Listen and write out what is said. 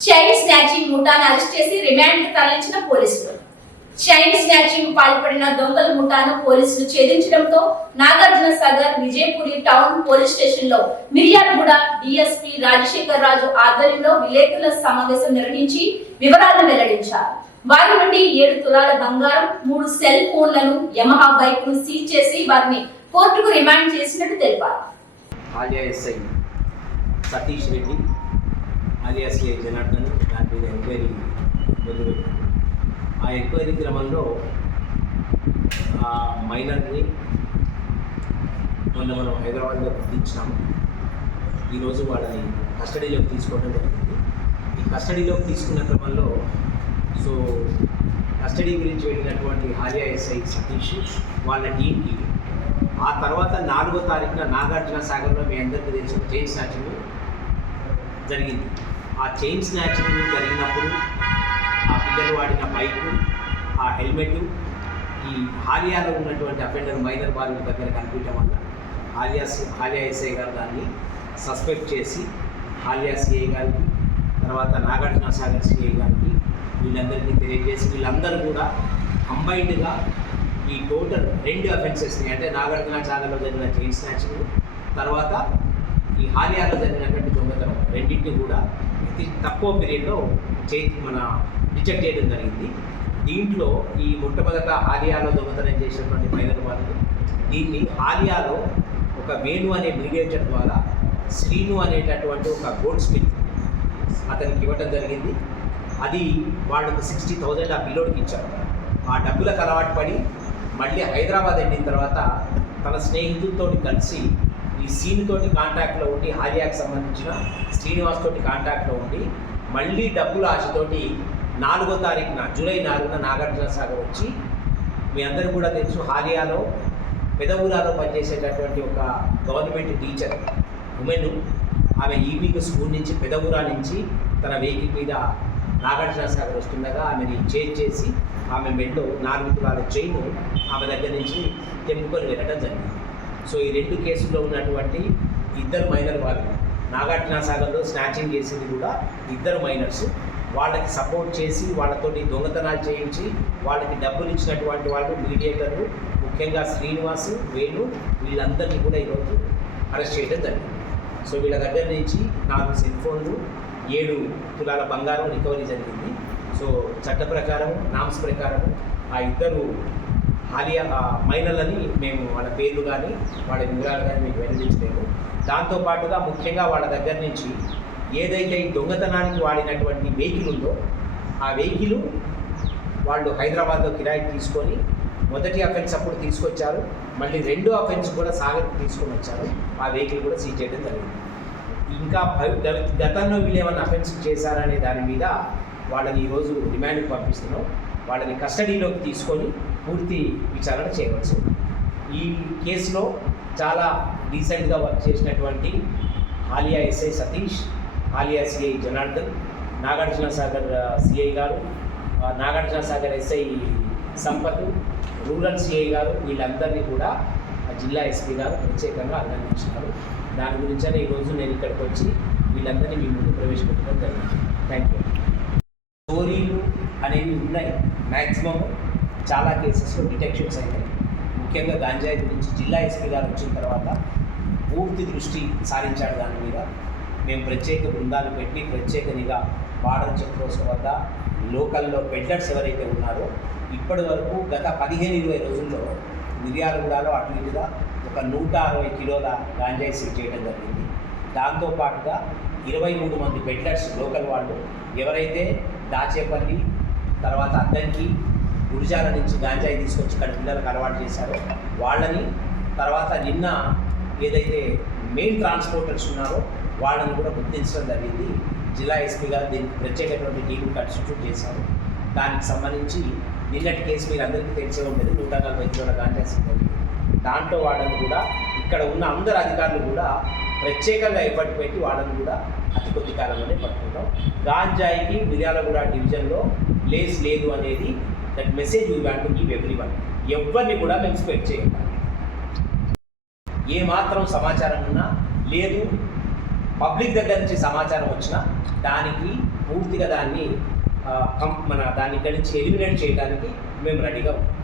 Chain snatching ముఠాను arrest చేసి remand తరలించిన పోలీసులు. చైన్ స్నాచింగ్ పాల్పడిన దొంగల ముఠాను పోలీసులు ఛేదించడంతో నాగార్జున సాగర్ విజయపురి టౌన్ పోలీస్ స్టేషన్లో మిర్యాలగూడ డిఎస్పీ రాజశేఖర్ రాజు ఆధ్వర్యంలో విలేకరుల సమావేశం నిర్వహించి వివరాలను వెల్లడించారు. వారి నుండి ఏడు తులాల బంగారం మూడు సెల్ ఫోన్లను యమహా బైక్ను సీజ్ చేసి వారిని కోర్టుకు రిమాండ్ చేసినట్టు తెలిపారు. సతీష్ రెడ్డి ఆలియాస్ జనార్దన్ దాని మీద ఎంక్వైరీ మొదలుపెట్టారు ఆ ఎంక్వైరీ క్రమంలో ఆ మైనర్ని మొన్న మనం హైదరాబాద్లో గుర్తించాము ఈరోజు వాళ్ళని కస్టడీలోకి తీసుకోవడం జరిగింది. ఈ కస్టడీలోకి తీసుకున్న క్రమంలో సో కస్టడీ గురించి వెళ్ళినటువంటి ఆలియా ఎస్ఐ సతీష్ వాళ్ళ టీంకి ఆ తర్వాత నాలుగో తారీఖున నాగార్జున సాగర్లో మీ అందరికీ తెలిసిన చైన్ స్నాచింగ్ జరిగింది. ఆ చైన్ స్నాచింగ్ జరిగినప్పుడు ఆ పిల్లలు వాడిన బైక్ ఆ హెల్మెట్ ఈ హాలియాలో ఉన్నటువంటి అఫెండర్ మైనర్ వాళ్ళ దగ్గర కనిపించడం వల్ల హాలియా హాలియా ఎస్ఐ గారు దాన్ని సస్పెక్ట్ చేసి హాలియా సిఐ గారికి తర్వాత నాగార్జున సాగర్ సిఐ గారికి వీళ్ళందరికీ తెలియజేసి వీళ్ళందరూ కూడా కంబైన్డ్గా ఈ టోటల్ రెండు అఫెన్సెస్ని అంటే నాగార్జున సాగర్లో జరిగిన చైన్ స్నాచింగ్ తర్వాత ఈ హాలియాలో జరిగిన దొంగతనం రెండింటిని కూడా అతి తక్కువ పీరియడ్లో చే మన డిటెక్ట్ చేయడం జరిగింది. దీంట్లో ఈ మొట్టమొదట ఆలియాలో దొంగతనం చేసినటువంటి మైనర్ వాళ్ళు దీన్ని ఆలియాలో ఒక వేణు అనే మీడియేటర్ ద్వారా శ్రీను అనేటటువంటి ఒక గోల్డ్ స్మిత్ అతనికి ఇవ్వడం జరిగింది. అది వాళ్ళకు సిక్స్టీ థౌజండ్ ఆ పిల్లోడికి ఇచ్చారు. ఆ డబ్బులకు అలవాటు పడి మళ్ళీ హైదరాబాద్ వెళ్ళిన తర్వాత తన స్నేహితులతో కలిసి ఈ సీన్ తోటి కాంటాక్ట్లో ఉండి హాలియాకి సంబంధించిన శ్రీనివాస్ తోటి కాంటాక్ట్లో ఉండి మళ్ళీ డబ్బుల ఆశతోటి నాలుగో తారీఖున జూలై నాలుగున నాగార్జున సాగర్ వచ్చి మీ అందరూ కూడా తెలుసు హాలియాలో పెదవులాలో పనిచేసేటటువంటి ఒక గవర్నమెంట్ టీచర్ ఉమెన్. ఆమె ఈవినింగ్ స్కూల్ నుంచి పెదవురా నుంచి తన వెహికల్ మీద నాగార్జున సాగర్ వస్తుండగా ఆమెని చేజ్ చేసి ఆమె మెడలో నాలుగు తులాల చైన్ ఆమె దగ్గర నుంచి తెంపుకొని వెళ్ళడం జరిగింది. సో ఈ రెండు కేసుల్లో ఉన్నటువంటి ఇద్దరు మైనర్ వాళ్ళు నాగార్జున సాగర్లో స్నాచింగ్ చేసింది కూడా ఇద్దరు మైనర్స్ వాళ్ళకి సపోర్ట్ చేసి వాళ్ళతోటి దొంగతనాలు చేయించి వాళ్ళకి డబ్బులు ఇచ్చినటువంటి వాళ్ళు మీడియేటర్లు ముఖ్యంగా శ్రీనివాస్ వేణు వీళ్ళందరినీ కూడా ఈరోజు అరెస్ట్ చేయడం జరిగింది. సో వీళ్ళ దగ్గర నుంచి నాలుగు సెల్ ఫోన్లు ఏడు తులాల బంగారం రికవరీ జరిగింది. సో చట్ట ప్రకారం నామ్స్ ప్రకారం ఆ ఇద్దరు హాలియా ఆ మైనర్లని మేము వాళ్ళ పేర్లు కానీ వాళ్ళ వివరాలు కానీ మీకు వెల్లడించలేము. దాంతోపాటుగా ముఖ్యంగా వాళ్ళ దగ్గర నుంచి ఏదైతే ఈ దొంగతనానికి వాడినటువంటి వెహికల్ ఉందో ఆ వెహికల్ వాళ్ళు హైదరాబాద్లో కిరాయి తీసుకొని మొదటి అఫెన్స్ అప్పుడు తీసుకొచ్చారు. మళ్ళీ రెండో అఫెన్స్ కూడా సాగర్ తీసుకొని వచ్చారు. ఆ వెహికల్ కూడా సీజ్ చేయడం జరిగింది. ఇంకా గతంలో వీళ్ళు ఏమైనా అఫెన్స్ చేశారనే దాని మీద వాళ్ళని ఈరోజు డిమాండ్కి పంపిస్తున్నాం. వాళ్ళని కస్టడీలోకి తీసుకొని పూర్తి విచారణ చేయవలసి ఉంది ఈ కేసులో చాలా రీసెంట్గా వర్క్ చేసినటువంటి Haliya SI Satish Haliya CI Janardhan Nagarjuna Sagar CI garu Nagarjuna Sagar SI Sampath rural CI garu వీళ్ళందరినీ కూడా జిల్లా ఎస్పీ గారు ప్రత్యేకంగా అభినందించినారు దాని గురించనే ఈరోజు నేను ఇక్కడికి వచ్చి వీళ్ళందరినీ మీ ముందు ప్రవేశపెట్టడం జరిగింది. Thank you. స్టోరీలు అనేవి ఉన్నాయి మ్యాక్సిమం చాలా కేసెస్లో డిటెక్షన్స్ అయినాయి. ముఖ్యంగా గాంజాయి గురించి జిల్లా ఎస్పీ గారు వచ్చిన తర్వాత పూర్తి దృష్టి సారించాడు దాని మీద. మేము ప్రత్యేక బృందాలు పెట్టి ప్రత్యేక నిఘా బార్డర్ చెక్ పోస్ట్ వద్ద లోకల్లో పెడ్లర్స్ ఎవరైతే ఉన్నారో ఇప్పటి వరకు గత పదిహేను ఇరవై రోజుల్లో మిర్యాలగూడలో అటు ఇటుగా ఒక నూట అరవై కిలోల గాంజాయి సీజ్ చేయడం జరిగింది. దాంతోపాటుగా ఇరవై మూడు మంది పెడ్లర్స్ లోకల్ వాళ్ళు ఎవరైతే దాచేపల్లి తర్వాత అద్దంకి గురిజాల నుంచి గాంజాయి తీసుకొచ్చి ఇక్కడ పిల్లలకు అలవాటు చేశారు. వాళ్ళని తర్వాత నిన్న ఏదైతే మెయిన్ ట్రాన్స్పోర్టర్స్ ఉన్నారో వాళ్ళని కూడా గుర్తించడం జరిగింది. జిల్లా ఎస్పీ గారు దీనికి ప్రత్యేకమైనటువంటి టీం కన్స్టిట్యూట్ చేశారు. దానికి సంబంధించి నిన్నటి కేసు మీరు అందరికీ తెలిసే ఉంటుంది. నూట నలభై కిలోల గాంజా దాంట్లో వాళ్ళని కూడా ఇక్కడ ఉన్న అందరు అధికారులు కూడా ప్రత్యేకంగా ఎఫర్ట్ పెట్టి వాళ్ళని కూడా అతి కొద్ది కాలంలోనే పట్టుకుంటాం గాంజాయికి మిర్యాలగూడ డివిజన్లో ప్లేస్ లేదు అనేది that message we want to give every one ఎవరిని కూడా మేము స్పెక్ట్ చేయాలి ఏ మాత్రం సమాచారం ఉన్నా లేదు పబ్లిక్ దగ్గర నుంచి సమాచారం వచ్చినా దానికి పూర్తిగా దాన్ని మన దాన్ని ఇక్కడి నుంచి ఎలిమినేట్ చేయడానికి మేము రెడీగా ఉన్నాం.